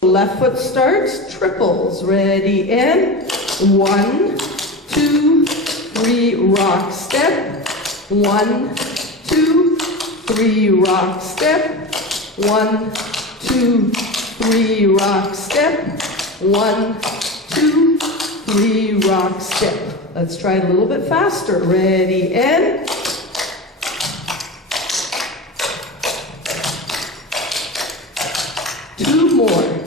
Left foot starts, triples, ready, and 1, 2, 3, rock, step, 1, 2, 3, rock, step, 1, 2, 3, rock, step, 1, 2, 3, rock, step. Let's try it a little bit faster, ready, and 2 more.